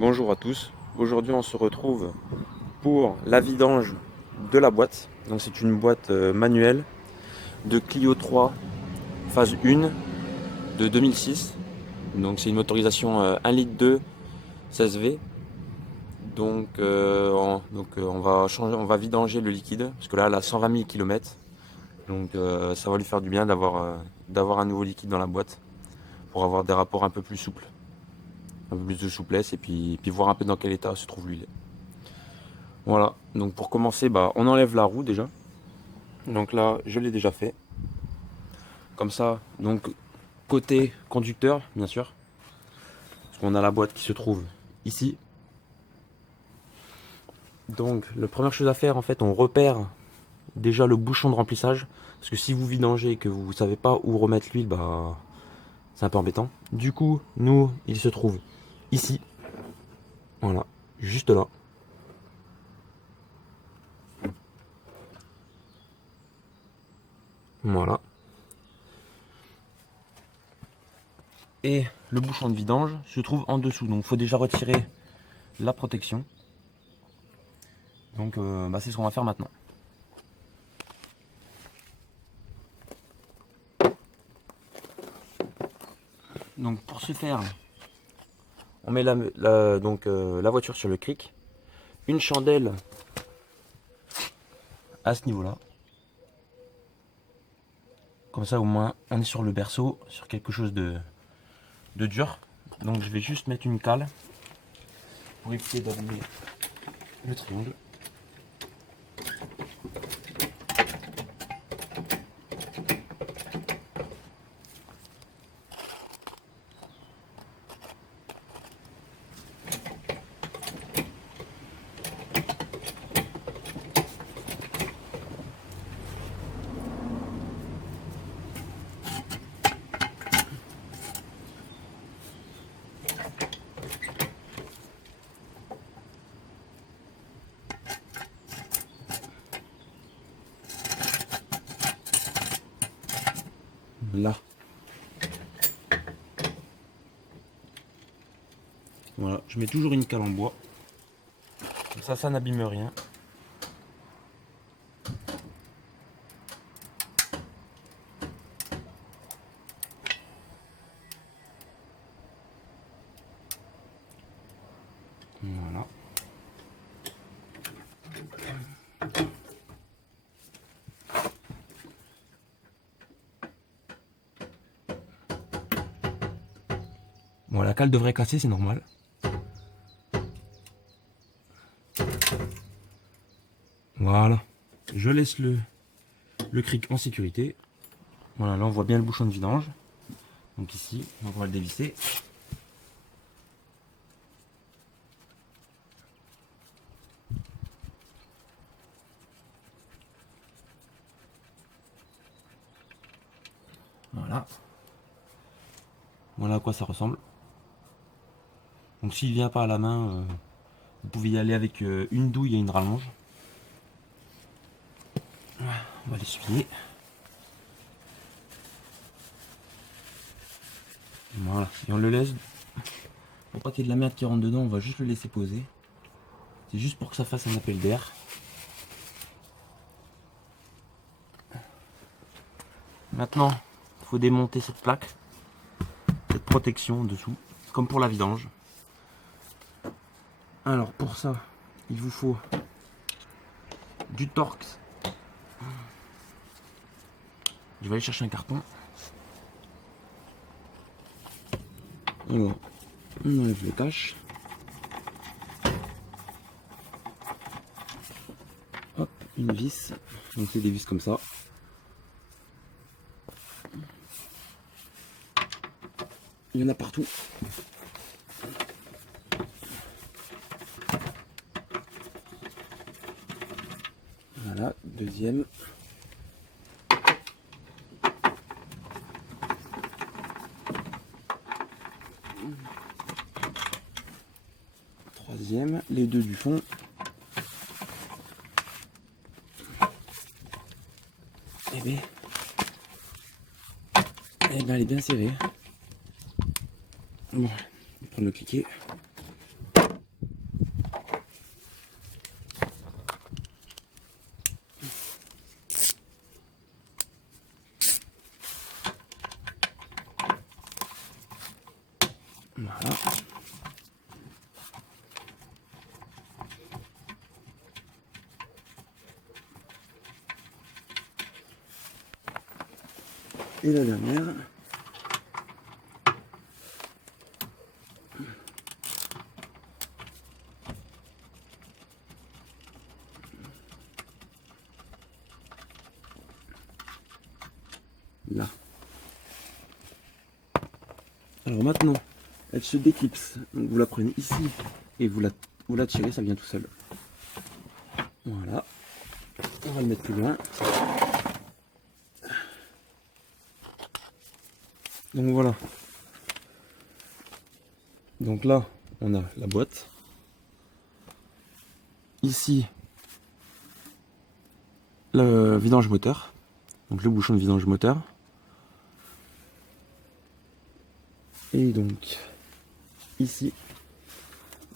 Bonjour à tous, aujourd'hui on se retrouve pour la vidange de la boîte. Donc c'est une boîte manuelle de Clio 3 phase 1 de 2006. Donc c'est une motorisation 1 litre 2 16V. On va vidanger le liquide parce que là elle a 120 000 km. Donc ça va lui faire du bien d'avoir un nouveau liquide dans la boîte pour avoir des rapports un peu plus souples, un peu plus de souplesse et puis voir un peu dans quel état se trouve l'huile. Voilà, donc pour commencer, on enlève la roue déjà. Donc là, je l'ai déjà fait. Comme ça, donc côté conducteur, bien sûr. Parce qu'on a la boîte qui se trouve ici. Donc, la première chose à faire, en fait, on repère déjà le bouchon de remplissage. Parce que si vous vidangez et que vous ne savez pas où remettre l'huile, c'est un peu embêtant. Du coup, nous, il se trouve ici. Voilà, juste là. Voilà. Et le bouchon de vidange se trouve en dessous. Donc, il faut déjà retirer la protection. Donc, c'est ce qu'on va faire maintenant. Donc, pour ce faire, on met la voiture sur le cric. Une chandelle à ce niveau-là. Comme ça, au moins, on est sur le berceau, sur quelque chose de dur. Donc, je vais juste mettre une cale pour éviter d'abîmer le triangle. Là. Voilà, je mets toujours une cale en bois. Comme ça n'abîme rien. Voilà. Bon, la cale devrait casser, c'est normal. Voilà. Je laisse le cric en sécurité. Voilà, là on voit bien le bouchon de vidange. Donc ici, on va le dévisser. Voilà. Voilà à quoi ça ressemble. Donc s'il vient pas à la main, vous pouvez y aller avec une douille et une rallonge. On va l'essuyer. Voilà. Et on le laisse. Pour pas qu'il y ait de la merde qui rentre dedans, on va juste le laisser poser. C'est juste pour que ça fasse un appel d'air. Maintenant, il faut démonter cette plaque, cette protection dessous, comme pour la vidange. Alors pour ça, il vous faut du Torx. Je vais aller chercher un carton. Alors, on enlève le cache. Hop, une vis. Donc c'est des vis comme ça. Il y en a partout. Voilà, deuxième. Troisième, les deux du fond. Eh bien, elle est bien serrée. Bon, je vais prendre le cliquet. Voilà. Et la dernière. Là. Alors maintenant, elle se déclipse. Donc vous la prenez ici et vous la tirez, ça vient tout seul. Voilà. On va le mettre plus loin. Donc voilà. Donc là, on a la boîte. Ici, le vidange moteur. Donc le bouchon de vidange moteur. Et donc, ici,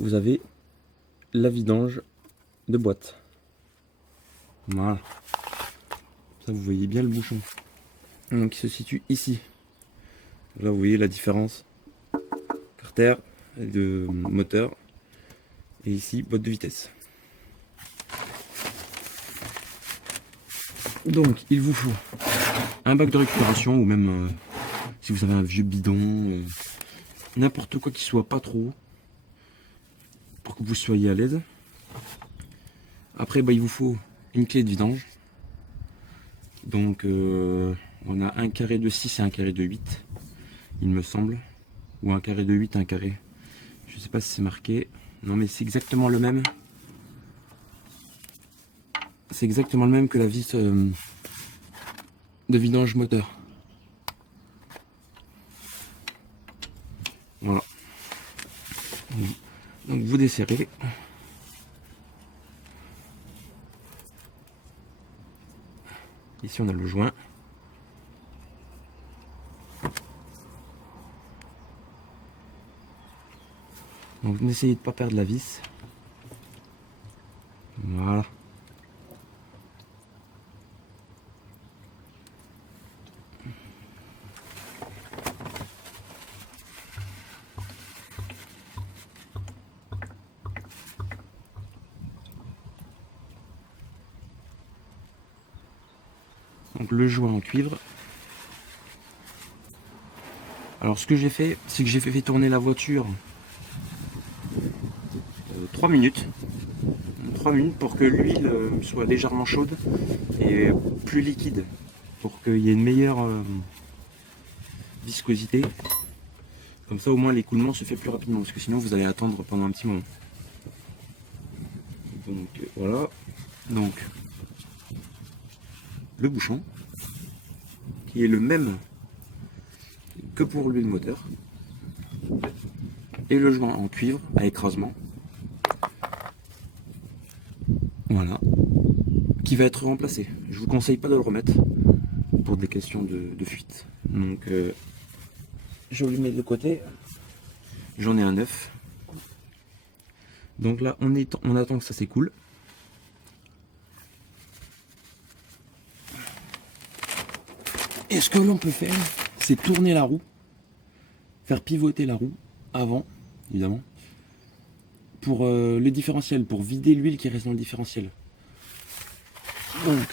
vous avez la vidange de boîte. Voilà. Ça, vous voyez bien le bouchon. Donc, il se situe ici. Là, vous voyez la différence. Carter de moteur. Et ici, boîte de vitesse. Donc, il vous faut un bac de récupération ou même si vous avez un vieux bidon, n'importe quoi qui soit pas trop pour que vous soyez à l'aise. Après, il vous faut une clé de vidange. Donc, on a un carré de 6 et un carré de 8, il me semble. Ou un carré de 8 et un carré. Je sais pas si c'est marqué. Non, mais c'est exactement le même. C'est exactement le même que la vis de vidange moteur. Voilà. Donc vous desserrez. Ici on a le joint. Donc n'essayez de ne pas perdre la vis. Voilà. Donc le joint en cuivre. Alors ce que j'ai fait, c'est que j'ai fait tourner la voiture 3 minutes. 3 minutes pour que l'huile soit légèrement chaude et plus liquide. Pour qu'il y ait une meilleure viscosité. Comme ça au moins l'écoulement se fait plus rapidement. Parce que sinon vous allez attendre pendant un petit moment. Donc voilà. Donc le bouchon. Qui est le même que pour l'huile moteur. Et le joint en cuivre à écrasement. Voilà. Qui va être remplacé. Je vous conseille pas de le remettre pour des questions de fuite. Donc je le mets de côté. J'en ai un neuf. Donc là on attend que ça s'écoule. Et ce que l'on peut faire, c'est tourner la roue, faire pivoter la roue avant, évidemment, pour le différentiel, pour vider l'huile qui reste dans le différentiel. Donc,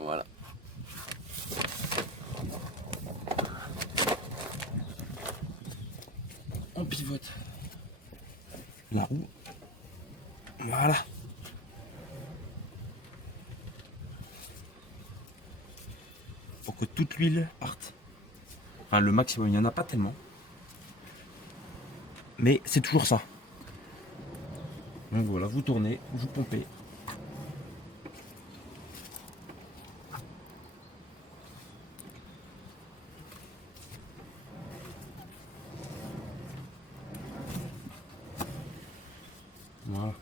voilà. On pivote la roue. Voilà. Pour que toute l'huile parte. Enfin, le maximum, il n'y en a pas tellement. Mais c'est toujours ça. Donc voilà, vous tournez, vous pompez. Voilà.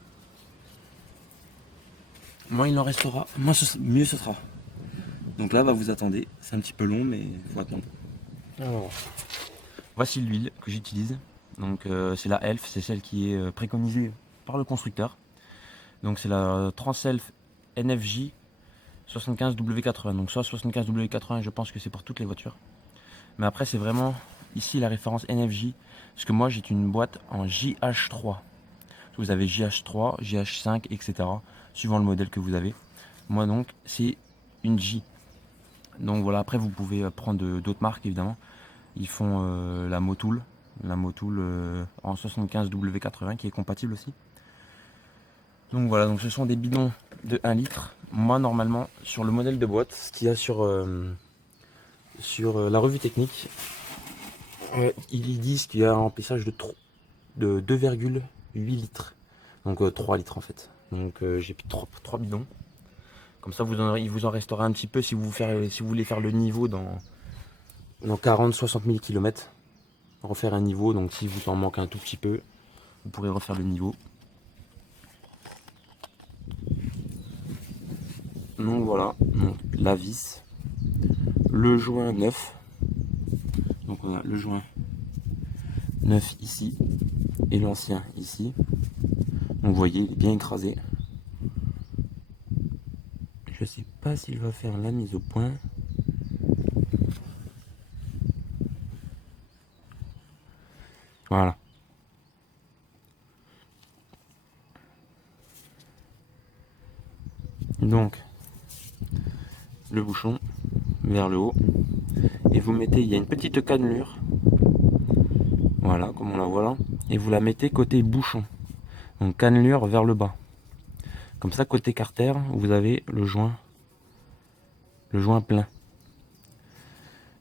Moins il en restera, mieux ce sera. Donc là, vous attendez. C'est un petit peu long, mais il faut attendre. Alors, voici l'huile que j'utilise. Donc c'est la Elf, c'est celle qui est préconisée par le constructeur. Donc c'est la Tranself NFJ 75W80. Donc soit 75W80, je pense que c'est pour toutes les voitures. Mais après, c'est vraiment ici la référence NFJ. Parce que moi, j'ai une boîte en JH3. Vous avez JH3, JH5, etc. Suivant le modèle que vous avez. Moi, donc, c'est une J. Donc voilà, après, vous pouvez prendre d'autres marques, évidemment. Ils font la Motul en 75W80 qui est compatible aussi. Donc voilà, donc ce sont des bidons de 1 litre. Moi, normalement, sur le modèle de boîte, ce qu'il y a sur la revue technique, ils disent qu'il y a un remplissage de 2,8 litres. Donc 3 litres en fait. Donc j'ai pris 3 bidons. Comme ça, il vous en restera un petit peu si vous voulez faire le niveau dans 40-60 000 km. Refaire un niveau, donc si vous en manque un tout petit peu, vous pourrez refaire le niveau. Donc voilà, donc la vis, le joint neuf. Donc on a le joint neuf ici et l'ancien ici. Donc vous voyez, il est bien écrasé. Je sais pas s'il va faire la mise au point. Voilà. Donc le bouchon vers le haut et vous mettez, il y a une petite cannelure, voilà comme on la voit là, et vous la mettez côté bouchon, donc cannelure vers le bas, comme ça côté carter vous avez le joint plein.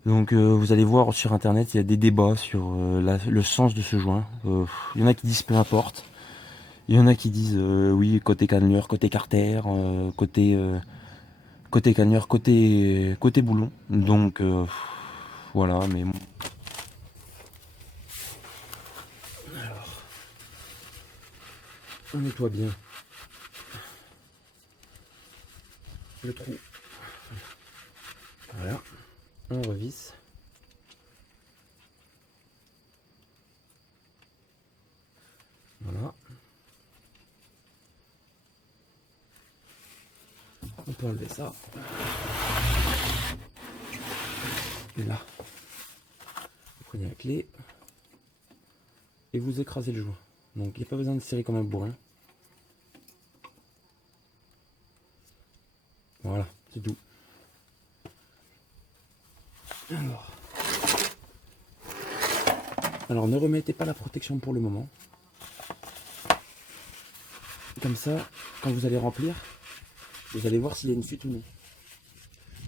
Donc vous allez voir sur internet, il y a des débats sur le sens de ce joint. Il y en a qui disent peu importe, il y en a qui disent oui côté cannelure, côté carter, côté cannelure, côté boulon. Donc voilà, mais bon. Alors, on nettoie bien le trou. Voilà, on revisse. Voilà. On peut enlever ça. Et là, vous prenez la clé et vous écrasez le joint. Donc il n'y a pas besoin de serrer comme un bourrin. Voilà, c'est tout. Alors ne remettez pas la protection pour le moment. Comme ça, quand vous allez remplir, vous allez voir s'il y a une fuite ou non.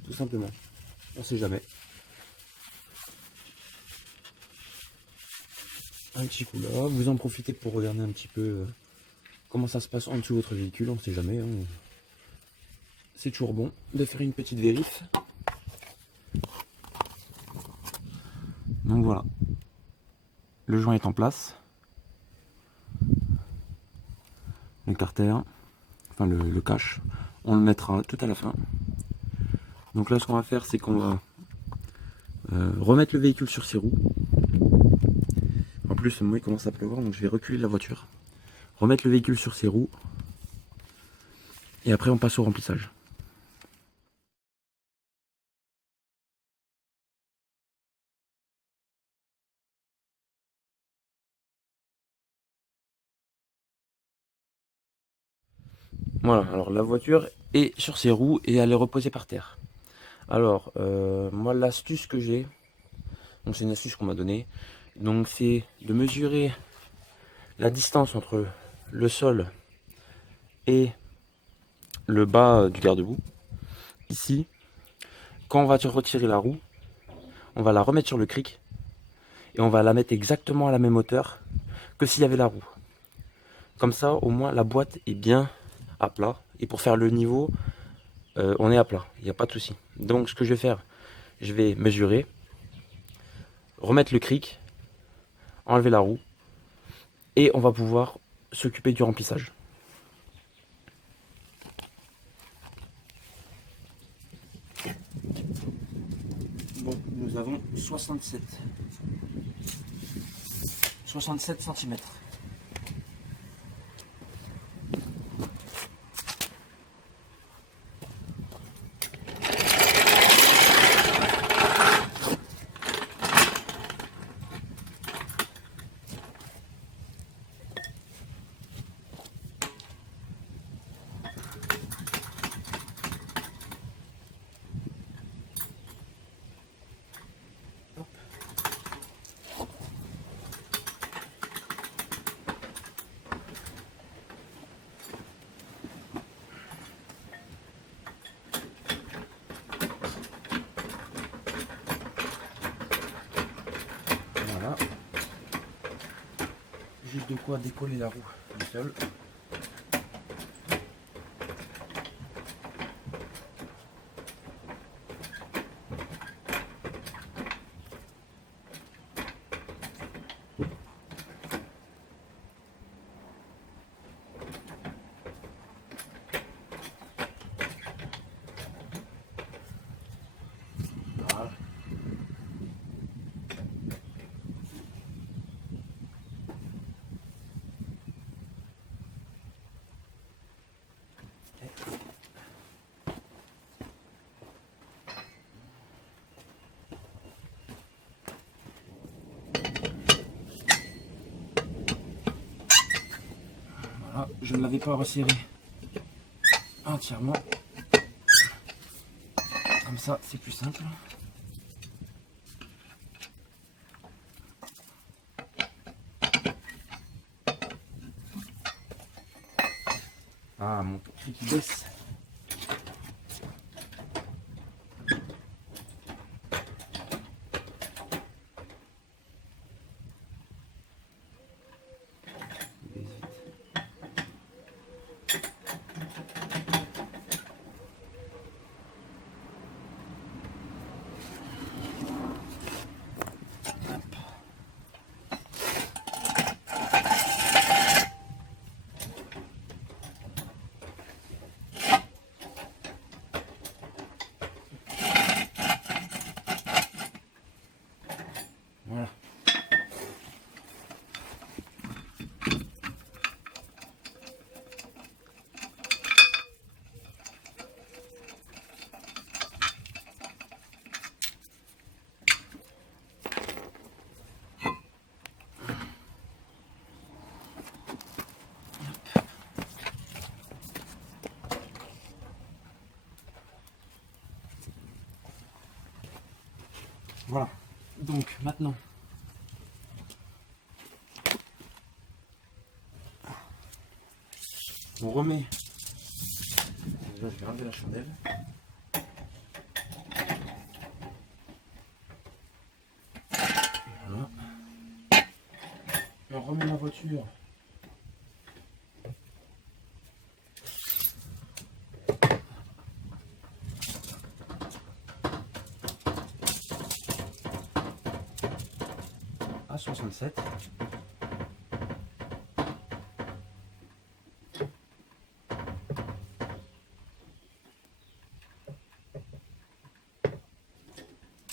Tout simplement. On ne sait jamais. Un petit coup là, vous en profitez pour regarder un petit peu comment ça se passe en dessous de votre véhicule, on ne sait jamais. Hein. C'est toujours bon de faire une petite vérif. Donc voilà. Le joint est en place. Le carter, enfin le cache, on le mettra tout à la fin. Donc là ce qu'on va faire c'est qu'on va remettre le véhicule sur ses roues. En plus moi il commence à pleuvoir donc je vais reculer la voiture. Remettre le véhicule sur ses roues. Et après on passe au remplissage. Voilà, alors la voiture est sur ses roues et elle est reposée par terre. Alors, moi l'astuce que j'ai, donc c'est une astuce qu'on m'a donnée, donc c'est de mesurer la distance entre le sol et le bas du garde-boue. Ici, quand on va retirer la roue, on va la remettre sur le cric et on va la mettre exactement à la même hauteur que s'il y avait la roue. Comme ça, au moins la boîte est bien à plat et pour faire le niveau, on est à plat, il n'y a pas de souci. Donc ce que je vais faire, je vais mesurer, remettre le cric, enlever la roue et on va pouvoir s'occuper du remplissage. Donc nous avons 67 cm. juste de quoi décoller la roue du sol. Voilà. Voilà, je ne l'avais pas resserré entièrement. Comme ça, c'est plus simple. Ah, mon cri qui baisse. Voilà. Voilà. Donc maintenant, on remet. Déjà, je vais enlever la chandelle. Voilà. On remet la voiture. À 67.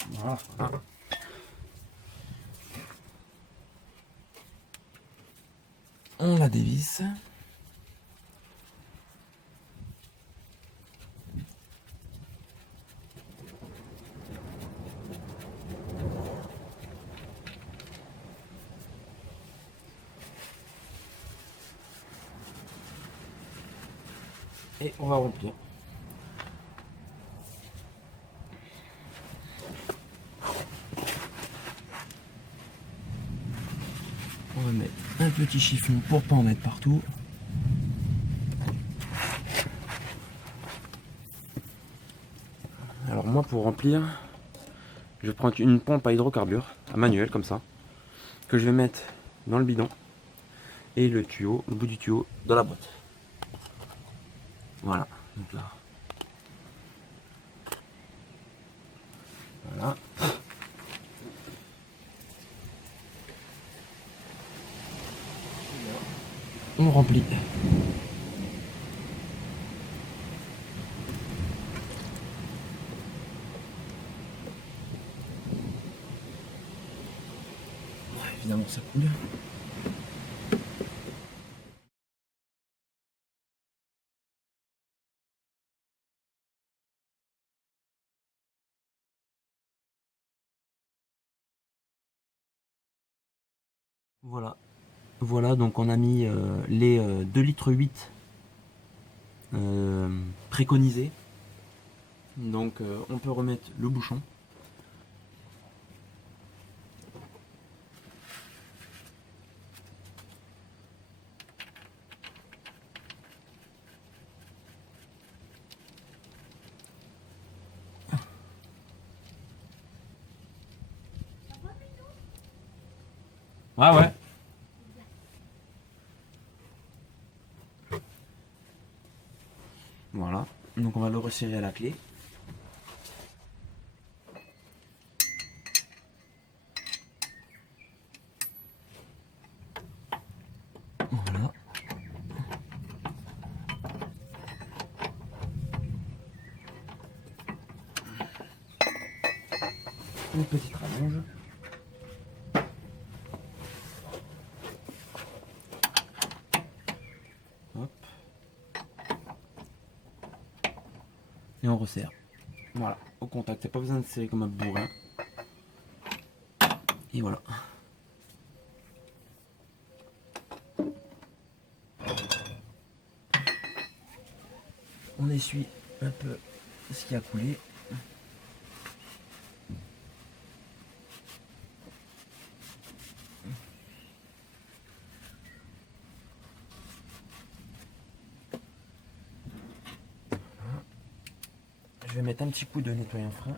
Voilà. On la dévisse. Et on va remplir. On va mettre un petit chiffon pour pas en mettre partout. Alors moi, pour remplir, je prends une pompe à hydrocarbures, à manuel comme ça, que je vais mettre dans le bidon et le tuyau, le bout du tuyau dans la boîte. Voilà, donc là. Voilà. On remplit. Évidemment, ça coule. Voilà. Voilà, donc on a mis les 2,8 litres préconisés. Donc on peut remettre le bouchon. Ah ouais. resserrer à la clé. Voilà. Une petite rallonge. Hop. Et on resserre. Voilà, au contact. T'as pas besoin de serrer comme un bourrin. Et voilà. On essuie un peu ce qui a coulé. Je vais mettre un petit coup de nettoyant frein.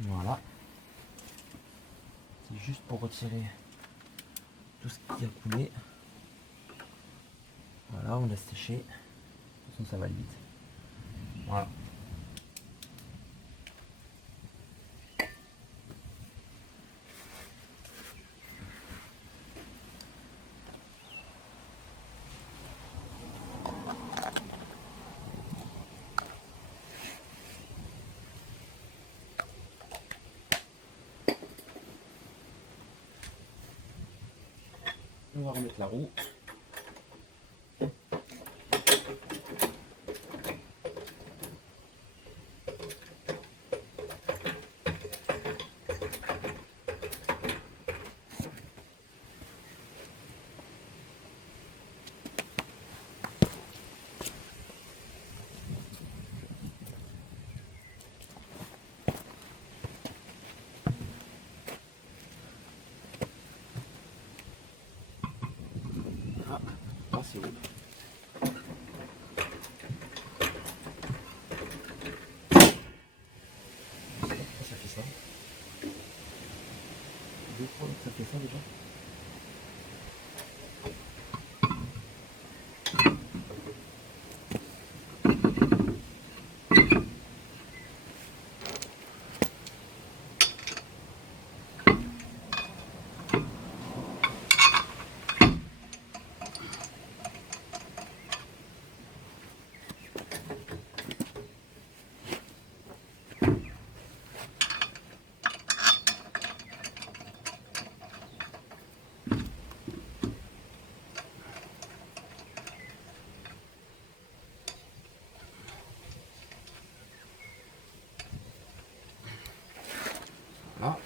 Voilà. C'est juste pour retirer tout ce qui a coulé. Voilà, on laisse sécher. De toute façon, ça va vite. Voilà. On va remettre la roue. Ah, c'est bon. Ça fait ça. 2 fois ça fait ça déjà. Voilà.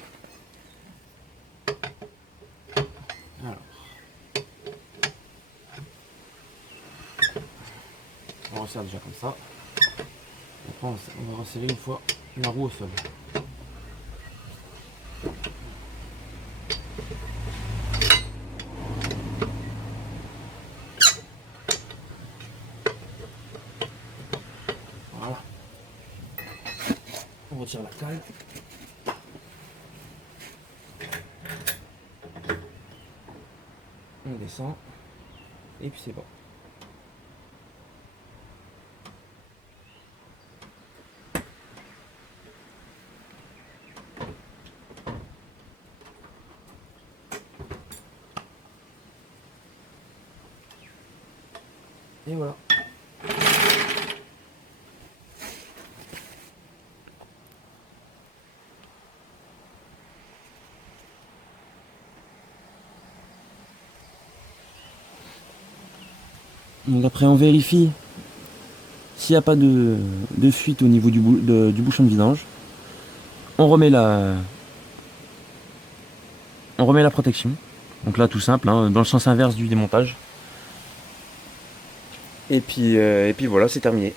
Alors. On resserre déjà comme ça. Après, on va resserrer une fois la roue au sol. Voilà. On retire la cale. On descend. Et puis c'est bon. Et voilà. Donc après on vérifie s'il n'y a pas de fuite au niveau du bouchon de vidange. On remet la protection. Donc là tout simple, hein, dans le sens inverse du démontage. Et puis voilà, c'est terminé.